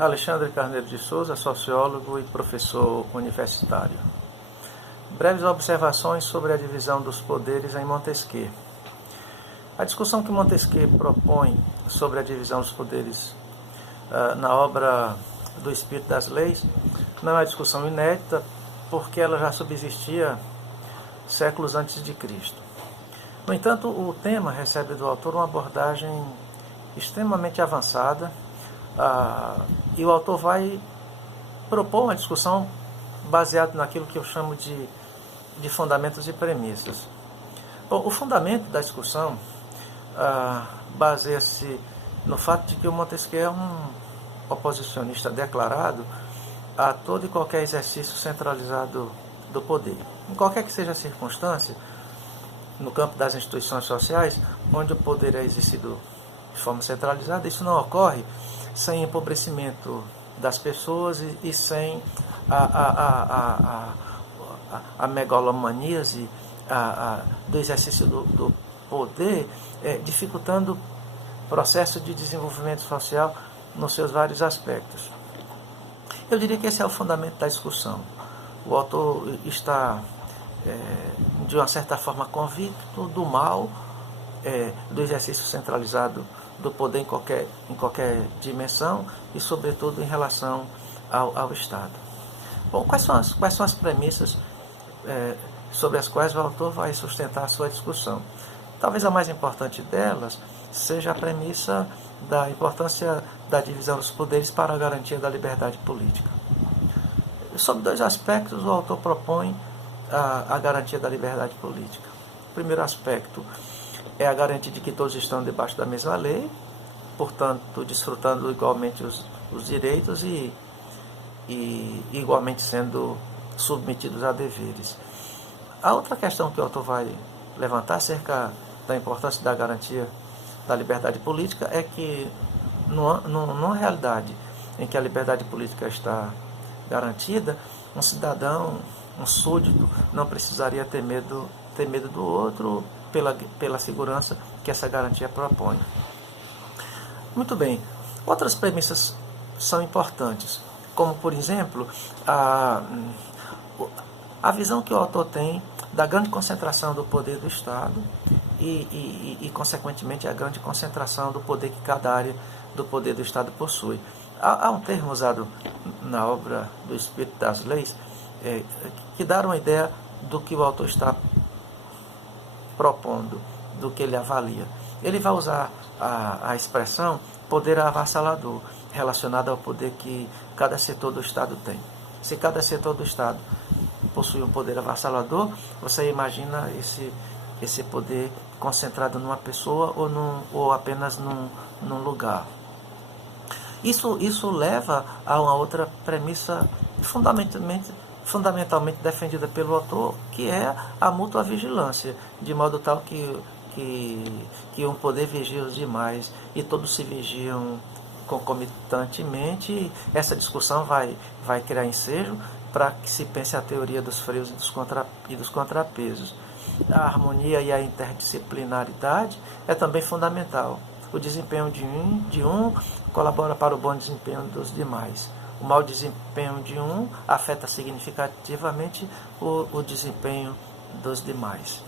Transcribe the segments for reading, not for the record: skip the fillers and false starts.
Alexandre Carneiro de Souza, sociólogo e professor universitário. Breves observações sobre a divisão dos poderes em Montesquieu. A discussão que Montesquieu propõe sobre a divisão dos poderes na obra do Espírito das Leis não é uma discussão inédita, porque ela já subsistia séculos antes de Cristo. No entanto, o tema recebe do autor uma abordagem extremamente avançada, e o autor vai propor uma discussão baseada naquilo que eu chamo de fundamentos e premissas. Bom, o fundamento da discussão baseia-se no fato de que o Montesquieu é um oposicionista declarado a todo e qualquer exercício centralizado do poder. Em qualquer que seja a circunstância, no campo das instituições sociais, onde o poder é exercido de forma centralizada, isso não ocorre sem empobrecimento das pessoas e sem a megalomaníase do exercício do poder, dificultando o processo de desenvolvimento social nos seus vários aspectos. Eu diria que esse é o fundamento da discussão. O autor está, de uma certa forma, convicto do mal do exercício centralizado do poder em qualquer dimensão e, sobretudo, em relação ao Estado. Bom, quais são as premissas sobre as quais o autor vai sustentar a sua discussão? Talvez a mais importante delas seja a premissa da importância da divisão dos poderes para a garantia da liberdade política. Sobre dois aspectos, o autor propõe a garantia da liberdade política. O primeiro aspecto é a garantia de que todos estão debaixo da mesma lei, portanto, desfrutando igualmente os direitos e igualmente sendo submetidos a deveres. A outra questão que o autor vai levantar acerca da importância da garantia da liberdade política é que, numa realidade em que a liberdade política está garantida, um cidadão, um súdito, não precisaria ter medo do outro pela segurança que essa garantia propõe. Muito bem. Outras premissas são importantes, como, por exemplo, a visão que o autor tem da grande concentração do poder do Estado e, consequentemente, a grande concentração do poder que cada área do poder do Estado possui. Há um termo usado na obra do Espírito das Leis que dá uma ideia do que o autor está propondo, do que ele avalia. Ele vai usar a expressão poder avassalador, relacionada ao poder que cada setor do Estado tem. Se cada setor do Estado possui um poder avassalador, você imagina esse poder concentrado numa pessoa ou apenas num lugar. Isso leva a uma outra premissa fundamentalmente defendida pelo autor, que é a mútua vigilância, de modo tal que um poder vigia os demais e todos se vigiam concomitantemente. Essa discussão vai criar ensejo para que se pense a teoria dos freios e dos contrapesos. A harmonia e a interdisciplinaridade é também fundamental. O desempenho de um colabora para o bom desempenho dos demais. O mau desempenho de um afeta significativamente o desempenho dos demais.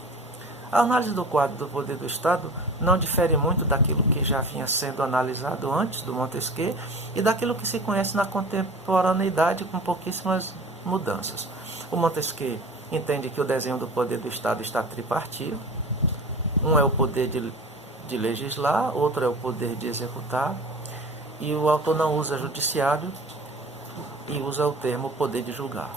A análise do quadro do poder do Estado não difere muito daquilo que já vinha sendo analisado antes do Montesquieu e daquilo que se conhece na contemporaneidade, com pouquíssimas mudanças. O Montesquieu entende que o desenho do poder do Estado está tripartido. Um é o poder de legislar, outro é o poder de executar, e o autor não usa judiciário e usa o termo poder de julgar.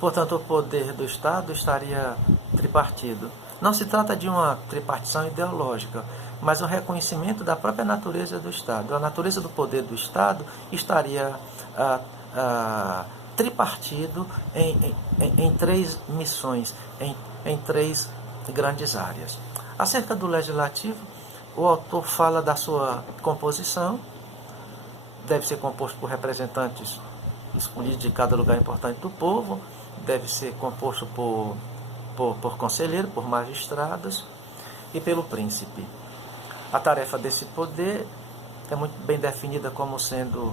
Portanto, o poder do Estado estaria tripartido. Não se trata de uma tripartição ideológica, mas o reconhecimento da própria natureza do Estado. A natureza do poder do Estado estaria tripartido em três missões, em três grandes áreas. Acerca do legislativo, o autor fala da sua composição. Deve ser composto por representantes escolhidos de cada lugar importante do povo, deve ser composto por conselheiro, por magistrados e pelo príncipe. A tarefa desse poder é muito bem definida como sendo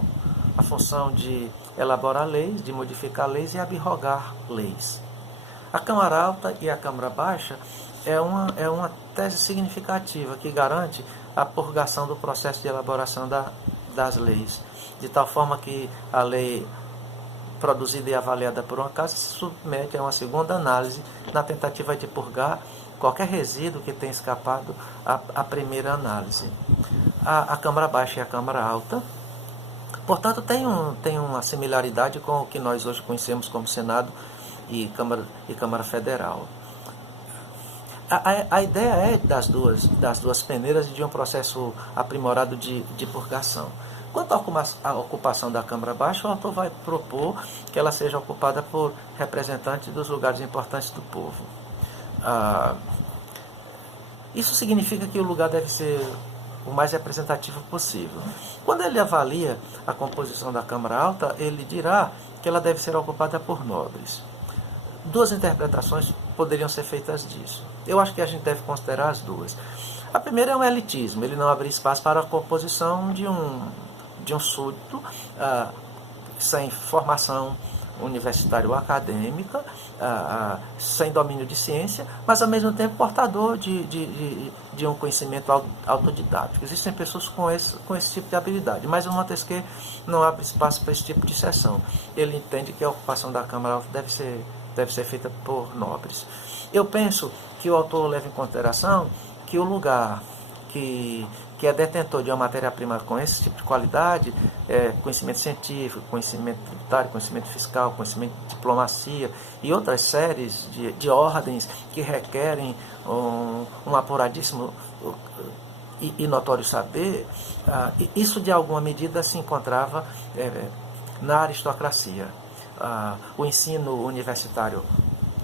a função de elaborar leis, de modificar leis e abrogar leis. A Câmara Alta e a Câmara Baixa é uma tese significativa que garante a purgação do processo de elaboração das leis, de tal forma que a lei produzida e avaliada por uma casa se submete a uma segunda análise na tentativa de purgar qualquer resíduo que tenha escapado à primeira análise. A Câmara Baixa e a Câmara Alta, portanto, tem uma similaridade com o que nós hoje conhecemos como Senado e Câmara Federal. A ideia é das duas peneiras de um processo aprimorado de purgação. Quanto à ocupação da Câmara Baixa, o autor vai propor que ela seja ocupada por representantes dos lugares importantes do povo. Isso significa que o lugar deve ser o mais representativo possível. Quando ele avalia a composição da Câmara Alta, ele dirá que ela deve ser ocupada por nobres. Duas interpretações poderiam ser feitas disso. Eu acho que a gente deve considerar as duas. A primeira é um elitismo, ele não abre espaço para a composição de um súdito sem formação universitária ou acadêmica, sem domínio de ciência, mas ao mesmo tempo portador de um conhecimento autodidático. Existem pessoas com esse tipo de habilidade, mas o Montesquieu não abre espaço para esse tipo de sessão. Ele entende que a ocupação da Câmara Alta deve ser feita por nobres. Eu penso que o autor leva em consideração que o lugar que é detentor de uma matéria-prima com esse tipo de qualidade, conhecimento científico, conhecimento tributário, conhecimento fiscal, conhecimento de diplomacia e outras séries de ordens que requerem um apuradíssimo e notório saber, isso de alguma medida se encontrava na aristocracia. O ensino universitário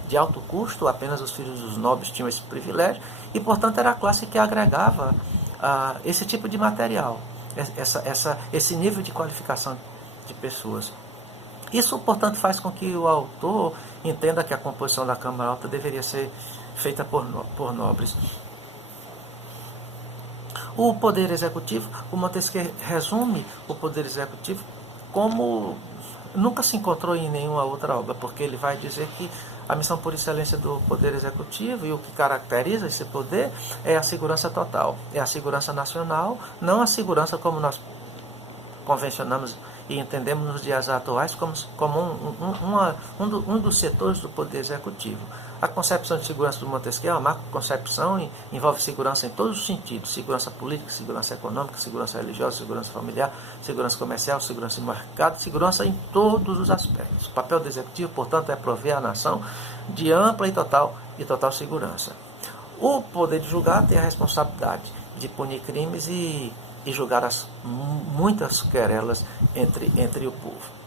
de alto custo, apenas os filhos dos nobres tinham esse privilégio, e, portanto, era a classe que agregava esse tipo de material, esse nível de qualificação de pessoas. Isso, portanto, faz com que o autor entenda que a composição da Câmara Alta deveria ser feita por nobres. O poder executivo, o Montesquieu resume o poder executivo como nunca se encontrou em nenhuma outra obra, porque ele vai dizer que a missão por excelência do poder executivo e o que caracteriza esse poder é a segurança total, é a segurança nacional, não a segurança como nós convencionamos e entendemos nos dias atuais como um dos setores do poder executivo. A concepção de segurança do Montesquieu é uma concepção e envolve segurança em todos os sentidos: segurança política, segurança econômica, segurança religiosa, segurança familiar, segurança comercial, segurança de mercado, segurança em todos os aspectos. O papel do executivo, portanto, é prover à nação de ampla e total segurança. O poder de julgar tem a responsabilidade de punir crimes e julgar muitas querelas entre o povo.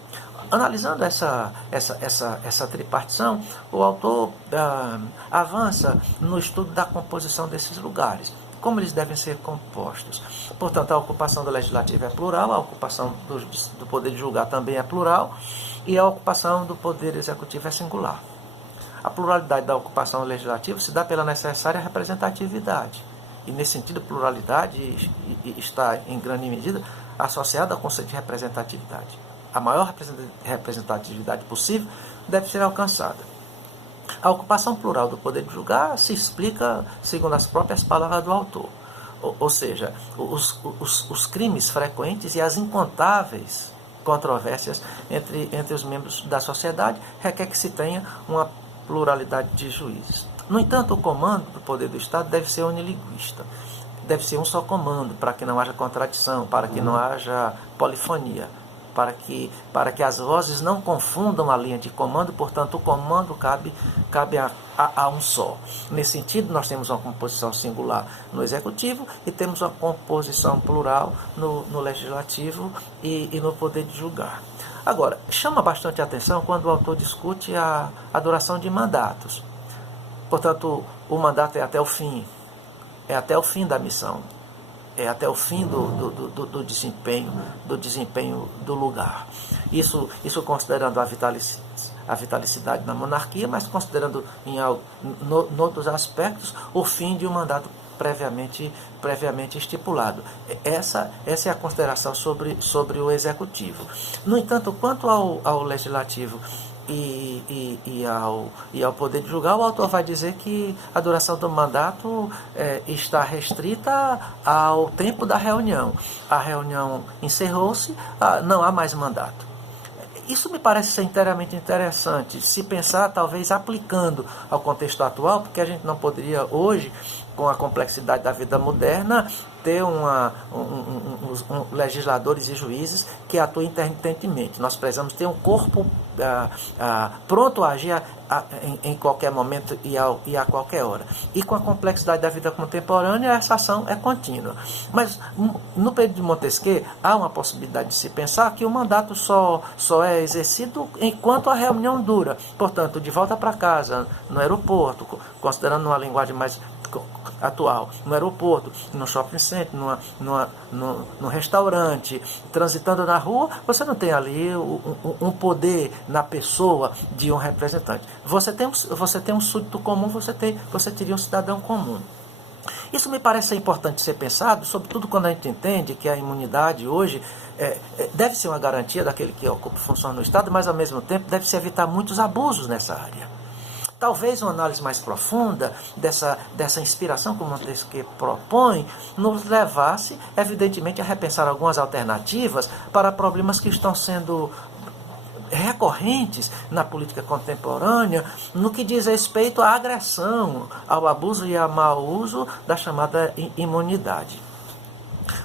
Analisando essa tripartição, o autor avança no estudo da composição desses lugares, como eles devem ser compostos. Portanto, a ocupação do legislativo é plural, a ocupação do poder de julgar também é plural, e a ocupação do poder executivo é singular. A pluralidade da ocupação legislativa se dá pela necessária representatividade, e nesse sentido, pluralidade está, em grande medida, associada ao conceito de representatividade. A maior representatividade possível deve ser alcançada. A ocupação plural do poder de julgar se explica segundo as próprias palavras do autor. Ou seja, os crimes frequentes e as incontáveis controvérsias entre os membros da sociedade requer que se tenha uma pluralidade de juízes. No entanto, o comando do poder do Estado deve ser unilinguista. Deve ser um só comando, para que não haja contradição, para que não haja polifonia, para que as vozes não confundam a linha de comando, portanto, o comando cabe a um só. Nesse sentido, nós temos uma composição singular no Executivo e temos uma composição plural no Legislativo e no poder de julgar. Agora, chama bastante atenção quando o autor discute a duração de mandatos. Portanto, o mandato é até o fim da missão, é até o fim do desempenho do lugar. Isso considerando a vitalicidade da monarquia, mas considerando em outros aspectos o fim de um mandato previamente estipulado. Essa é a consideração sobre o Executivo. No entanto, quanto ao Legislativo e ao poder de julgar, o autor vai dizer que a duração do mandato está restrita ao tempo da reunião. A reunião encerrou-se, não há mais mandato. Isso me parece ser inteiramente interessante, se pensar talvez aplicando ao contexto atual, porque a gente não poderia hoje, com a complexidade da vida moderna, ter legisladores e juízes que atuem intermitentemente. Nós precisamos ter um corpo pronto a agir em qualquer momento e a qualquer hora. E com a complexidade da vida contemporânea, essa ação é contínua. Mas no período de Montesquieu, há uma possibilidade de se pensar que o mandato só é exercido enquanto a reunião dura. Portanto, de volta para casa, no aeroporto, considerando uma linguagem mais atual, no aeroporto, no shopping center, no restaurante, transitando na rua, você não tem ali um poder na pessoa de um representante. Você tem um súdito comum, você teria um cidadão comum. Isso me parece ser importante ser pensado, sobretudo quando a gente entende que a imunidade hoje deve ser uma garantia daquele que ocupa função no Estado, mas ao mesmo tempo deve-se evitar muitos abusos nessa área. Talvez uma análise mais profunda dessa inspiração que o Montesquieu propõe nos levasse, evidentemente, a repensar algumas alternativas para problemas que estão sendo recorrentes na política contemporânea no que diz respeito à agressão, ao abuso e ao mau uso da chamada imunidade.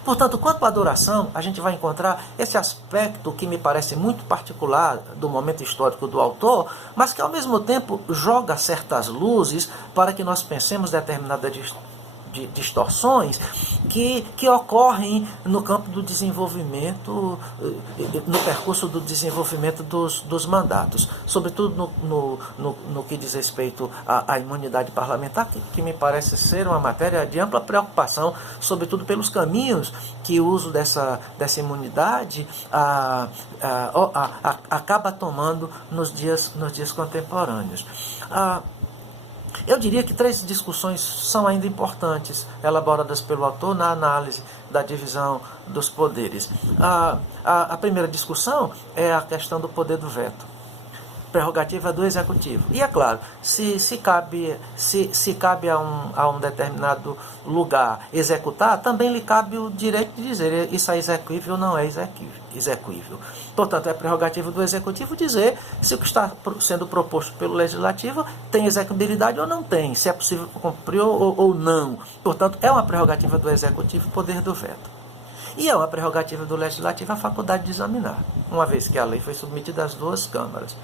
Portanto, quanto à duração, a gente vai encontrar esse aspecto que me parece muito particular do momento histórico do autor, mas que ao mesmo tempo joga certas luzes para que nós pensemos determinadas distorções que ocorrem no campo do desenvolvimento, no percurso do desenvolvimento dos mandatos, sobretudo no que diz respeito à imunidade parlamentar, que me parece ser uma matéria de ampla preocupação, sobretudo pelos caminhos que o uso dessa imunidade acaba tomando nos dias contemporâneos. Eu diria que 3 discussões são ainda importantes, elaboradas pelo autor na análise da divisão dos poderes. A primeira discussão é a questão do poder do veto, prerrogativa do Executivo. E é claro, se cabe a um determinado lugar executar, também lhe cabe o direito de dizer isso é exequível ou não é exequível. Portanto, é prerrogativa do Executivo dizer se o que está sendo proposto pelo Legislativo tem execuibilidade ou não tem, se é possível cumprir ou não. Portanto, é uma prerrogativa do Executivo o poder do veto. E é uma prerrogativa do Legislativo a faculdade de examinar, uma vez que a lei foi submetida às 2 câmaras,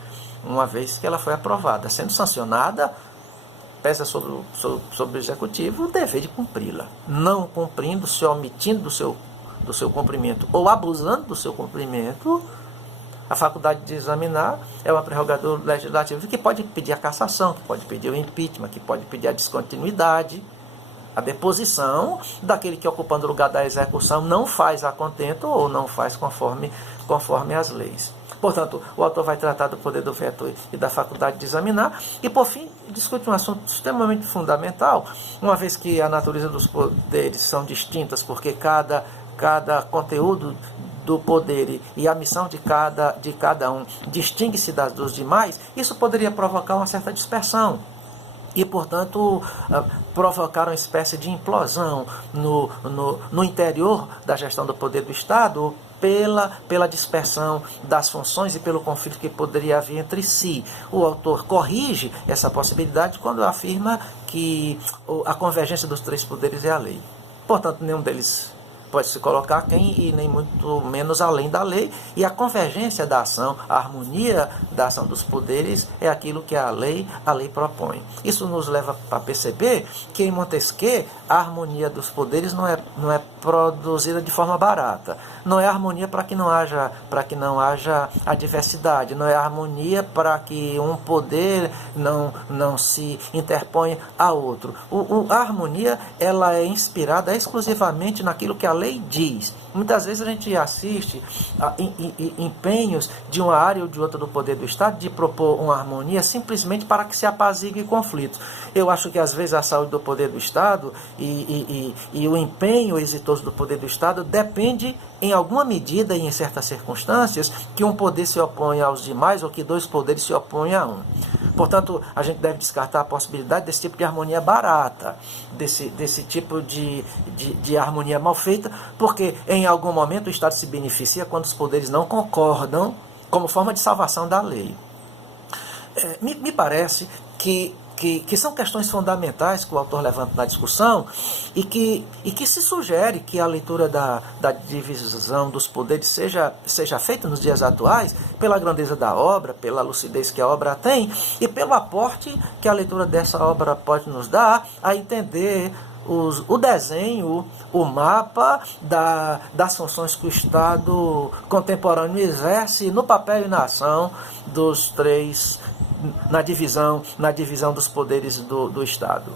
uma vez que ela foi aprovada, sendo sancionada, pesa sobre o Executivo o dever de cumpri-la. Não cumprindo, se omitindo do seu cumprimento ou abusando do seu cumprimento, a faculdade de examinar é uma prerrogativa do Legislativo que pode pedir a cassação, que pode pedir o impeachment, que pode pedir a descontinuidade, a deposição daquele que, ocupando o lugar da execução, não faz a contento ou não faz conforme as leis. Portanto, o autor vai tratar do poder do veto e da faculdade de examinar e, por fim, discute um assunto extremamente fundamental, uma vez que a natureza dos poderes são distintas, porque cada conteúdo do poder e a missão de cada um distingue-se dos demais, isso poderia provocar uma certa dispersão e, portanto, provocar uma espécie de implosão no interior da gestão do poder do Estado pela dispersão das funções e pelo conflito que poderia haver entre si. O autor corrige essa possibilidade quando afirma que a convergência dos 3 poderes é a lei. Portanto, nenhum deles pode se colocar quem e nem muito menos além da lei, e a convergência da ação, a harmonia da ação dos poderes é aquilo que a lei propõe. Isso nos leva a perceber que em Montesquieu a harmonia dos poderes não é produzida de forma barata. Não é harmonia para que não haja a diversidade, não é harmonia para que um poder não se interponha a outro. A harmonia ela é inspirada exclusivamente naquilo que a lei lei diz. Muitas vezes a gente assiste a empenhos de uma área ou de outra do poder do Estado de propor uma harmonia simplesmente para que se apazigue conflitos. Eu acho que às vezes a saúde do poder do Estado e o empenho exitoso do poder do Estado depende em alguma medida e em certas circunstâncias que um poder se opõe aos demais ou que dois poderes se opõem a um. Portanto, a gente deve descartar a possibilidade desse tipo de harmonia barata, desse tipo de harmonia mal feita, porque em algum momento o Estado se beneficia quando os poderes não concordam como forma de salvação da lei. Me parece que são questões fundamentais que o autor levanta na discussão e que se sugere que a leitura da divisão dos poderes seja feita nos dias atuais pela grandeza da obra, pela lucidez que a obra tem e pelo aporte que a leitura dessa obra pode nos dar a entender o desenho, o mapa das funções que o Estado contemporâneo exerce no papel e na ação dos três, na divisão dos poderes do Estado.